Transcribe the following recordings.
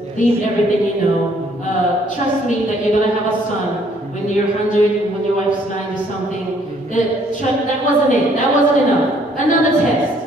Leave everything you know. Trust me that you're going to have a son when you're 100, when your wife's 90 something. That wasn't it. That wasn't enough. Another test.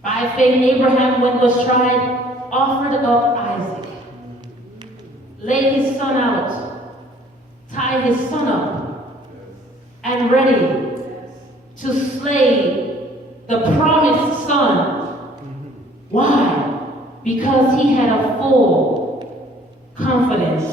By faith, Abraham, when was tried, offered up Isaac. Laid his son out. Tied his son up. And ready to slay the promised son. Why? Because he had a full confidence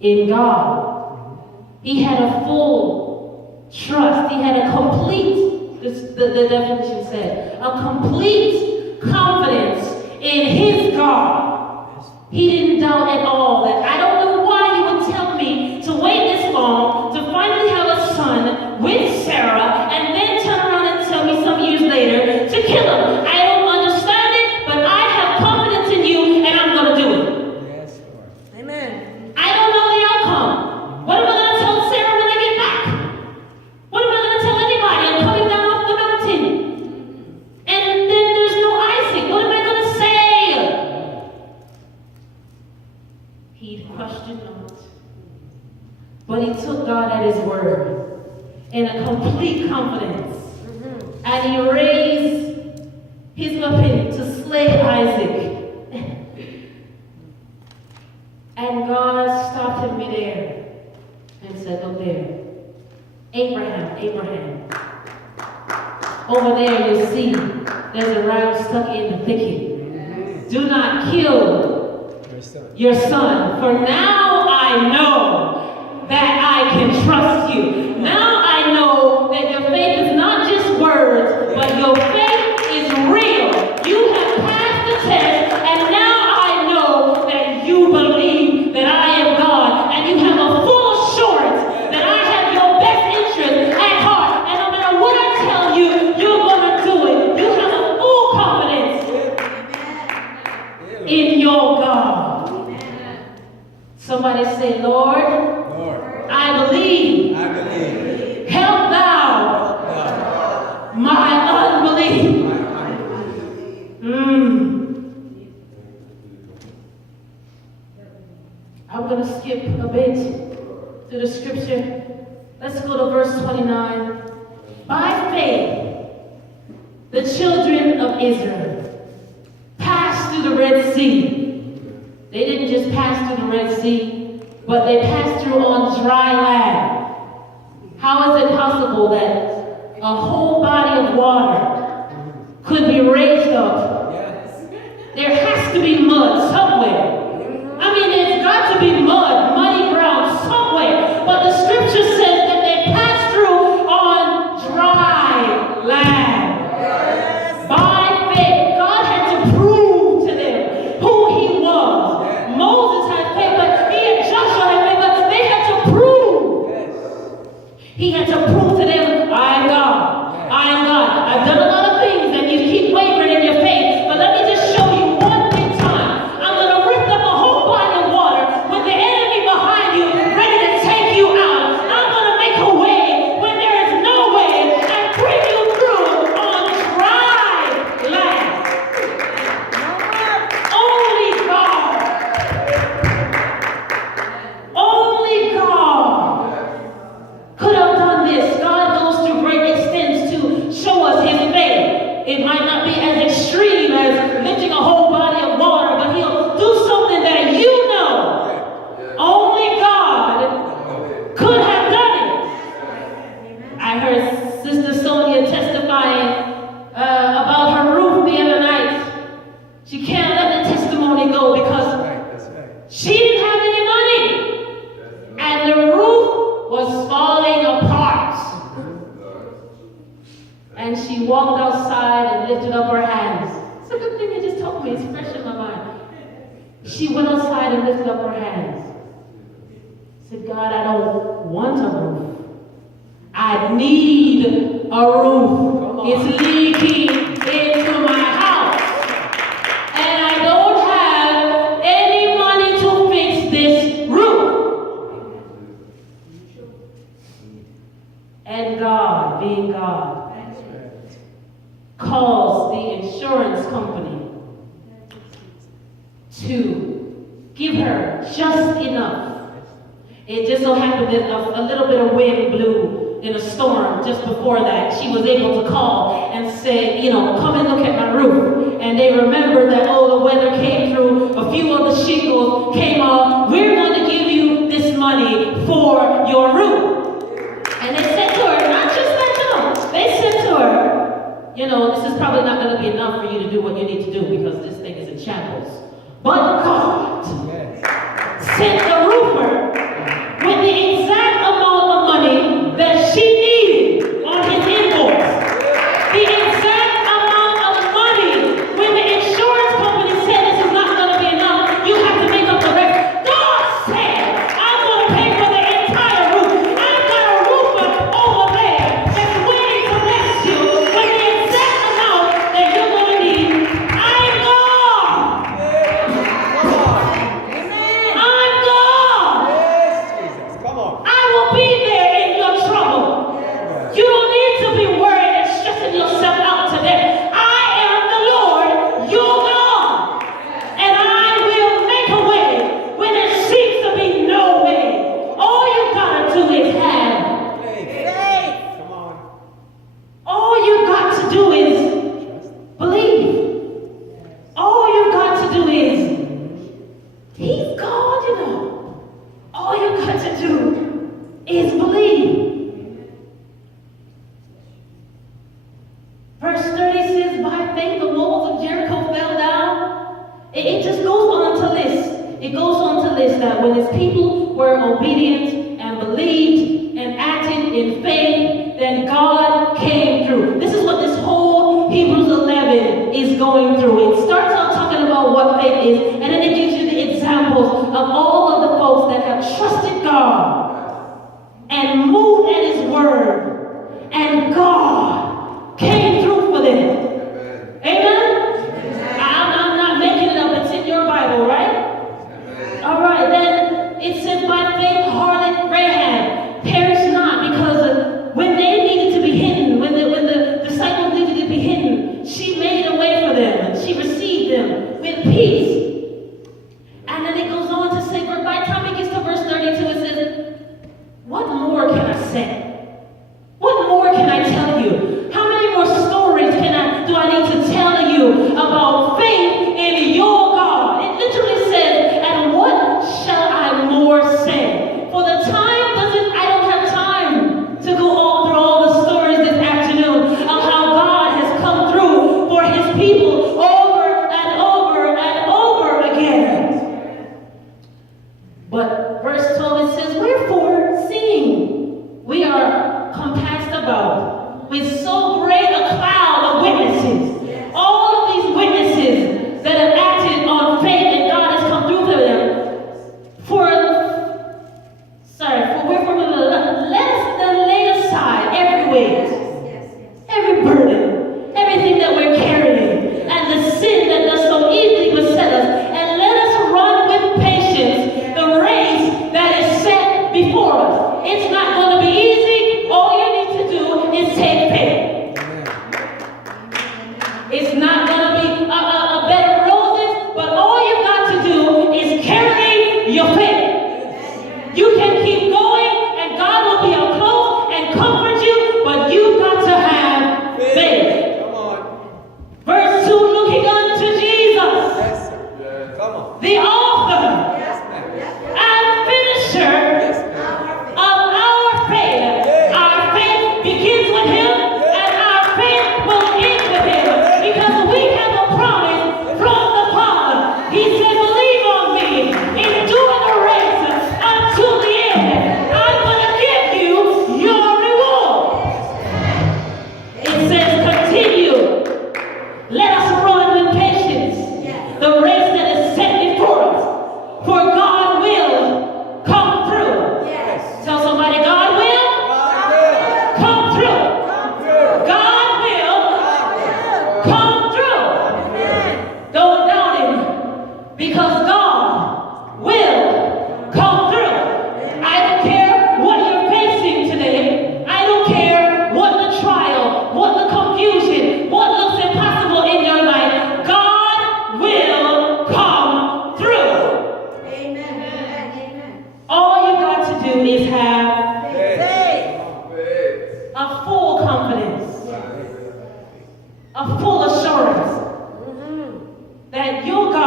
in God. He had a full trust. He had a complete, the definition said, a complete confidence in his God. He didn't doubt at all that. I don't know why he would tell me to wait this long to finally have a son with Sarah and then turn around and tell me some years later to kill him. I don't understand it, but I have confidence in you and I'm going to do it. Yes, Lord. Amen. I don't know the outcome. What am I going to tell Sarah when I get back? What am I going to tell anybody? I'm coming down off the mountain. And then there's no Isaac. What am I going to say? He questioned not. But he took God at his word in a complete confidence. And he raised his weapon to slay Isaac. And God stopped him midair and said, look there. Abraham, Abraham. Over there you see there's a ram stuck in the thicket. Do not kill your son, for now I know that I can trust you. Now I know that your faith is not just words, but your faith is real. You have passed the test, and now I know that you believe that I am God, and you have a full assurance that I have your best interest at heart, and no matter what I tell you, you're going to do it. You have a full confidence in your God. Somebody say, Lord, I believe. Help thou my unbelief. I'm going to skip a bit to the scripture. Let's go to verse 29. By faith, the children of Israel passed through the Red Sea. They didn't just pass through the Red Sea, but they passed through on dry land. How is it possible that a whole body of water could be raised up? There has to be mud somewhere. I mean, there's got to be muddy ground somewhere. But the scripture says that they passed through on dry land. By faith, God had to prove to them who he was. Moses had faith, but he and Joshua had faith, but they had to prove. He had to prove to them, I am God. I am God. I've done a lot of things and you keep wavering in your faith, but let me just show you one big time. I'm going to lift up a whole body of water with the enemy behind you, ready to take you out. I'm going to make a way when there is no way and bring you through on dry land. Only God. Only God could have done this. God goes through great extents to show us his faith. It might not be as extreme as lifting a whole body of water, but he'll do something that you know only God could have done it. I heard Sister Sonia testifying about her roof the other night. She can't let the testimony go because she didn't have any money. And the roof was falling apart. And she walked outside and lifted up her hands. It's a good thing you just told me. It's fresh in my mind. She went outside and lifted up her hands. Said, God, I don't want a roof. I need a roof. It's leaking into my house. And I don't have any money to fix this roof. And God, being God, calls the insurance company to give her just enough. It just so happened that a little bit of wind blew in a storm just before that. She was able to call and say, come and look at my roof. And they remembered that, the weather came through, a few of the shingles came off. We're going to give you this money for your roof. And they said to her, not just that, no. They said to her, this is probably not going to be enough for you to do what you need to do because this thing is in shambles. But God sent the roofer with the exact amount of money that she needed on his invoice. The exact amount of money. When the insurance company said this is not going to be enough, you have to make up the rest. God said, I'm going to pay for the entire roof. I've got a roofer over there that's waiting to bless you with the exact amount that you're going to need. I'm God. I'm God. I will be there in your trouble. You don't need to be worried and stressing yourself out today. I am the Lord, your God. And I will make a way when there seems to be no way. All you gotta do is have faith. Come on. All you got to do is believe. All you got to do is, He's God, All you got to do is believe. Verse 30 says, by faith the walls of Jericho fell down. It just goes on to list. It goes on to list that when his people were obedient and believed and acted in faith, then God came through. This is what this whole Hebrews 11 is going through. It starts out talking about what faith is, and then it gives you the examples of all of the folks that have trusted God and moved at His word, and God came through for them. Amen? I'm not making it up. It's in your Bible, right? All right. Then it says, by faith, harlot Rahab perished not, because when they needed to be hidden, when the disciples needed to be hidden, she made a way for them, and she received them with peace. And then it goes on to say, by the time it gets to verse 32, it says, what more can I say? What more can I tell you? How many more stories do I need to tell you about faith in your God? It literally says, and what shall I more say? For the time I don't have time to go all through all the stories this afternoon of how God has come through for His people over and over and over again. But verse 12, it says, wherefore, seeing we are compassed about with so great a cloud of witnesses, all of these witnesses that have acted on faith and God has come through for them, let us then lay aside every weight, every burden, everything that we're carrying, and the sin that does so easily beset us, and let us run with patience the race that is set before us. It's not going to be easy. All you need to do is take faith. It's not going to be a bed of roses, but all you got to do is carry your faith. You can keep going, and God will be up close and comfort you, but you got to have faith. Come on. Verse 2, looking unto Jesus, yes, sir. Come on. The author, yes, and finisher, of our faith. Yes. Our faith begins with Him, and our faith will end with Him, because we have a promise from the Father. He said, believe on me, endure the race until the end. I'm going to give you your reward. It says, continue. Let us run with patience the race that is set before us, for God will come through. Yes. Tell somebody, God will come through. God will come through. Don't doubt Him, because God will come through. I don't care what you're facing today. I don't care what the trial, what the confusion, what looks impossible in your life. God will come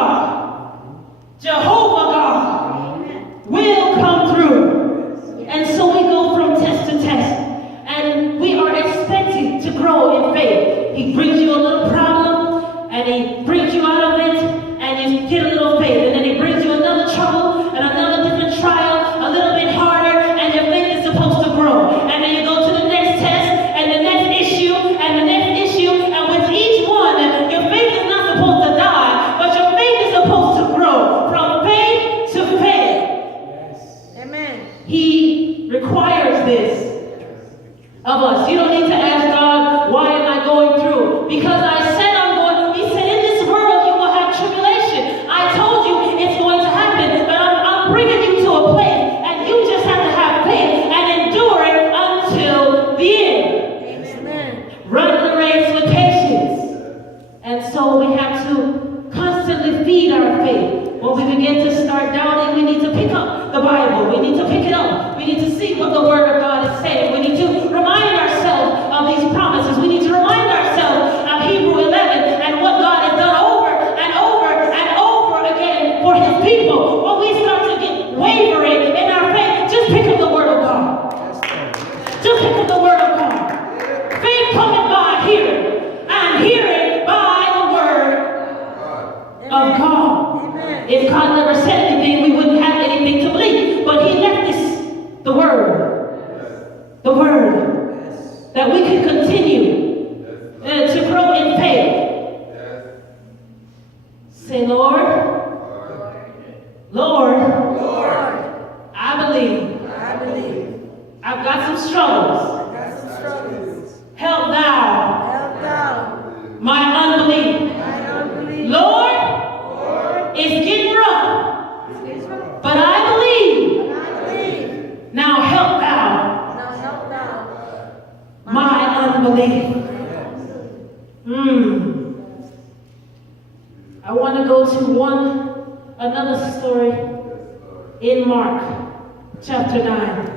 God, Jehovah God, will come through. And so we go from test to test, and we are expected to grow in faith. He brings you a little problem, and he brings you out of it, and you get a little faith. And then he brings you another trouble, and another different trial, a little bit harder, and your faith is supposed to grow. And then you go to the next test, and the next issue, and the next issue, and with each one, your faith is not supposed to die, but your faith is supposed to grow from faith to faith. Yes. Amen. He requires this of us. You don't need to ask God, why am I going through? Because I said I'm going. He said, in this world you will have tribulation. I told you it's going to happen, but I'm bringing you to a place, and you just have to have faith and endure it until the end. Amen. Run the race with patience. And so we have to constantly feed our faith. When we begin to start doubting, we need to pick up the Bible. We need to pick it up. We need to see what the Word of God is saying. We need to remind ourselves of these promises. We need to remind ourselves of Hebrew 11 and what God has done over and over and over again for His people. When we start to get wavering in our faith, just pick up the Word of God. Just pick up the Word of God. Faith coming by hearing, and hearing by the Word of God. If God never said anything, we wouldn't have anything to believe. But He left this, the Word, that we can continue to grow in faith. Say, Lord, I believe. I've got some struggles. Help thou my unbelief. Lord, it's getting rough, but I believe. Now help thou my unbelief. I want to go to another story in Mark chapter 9.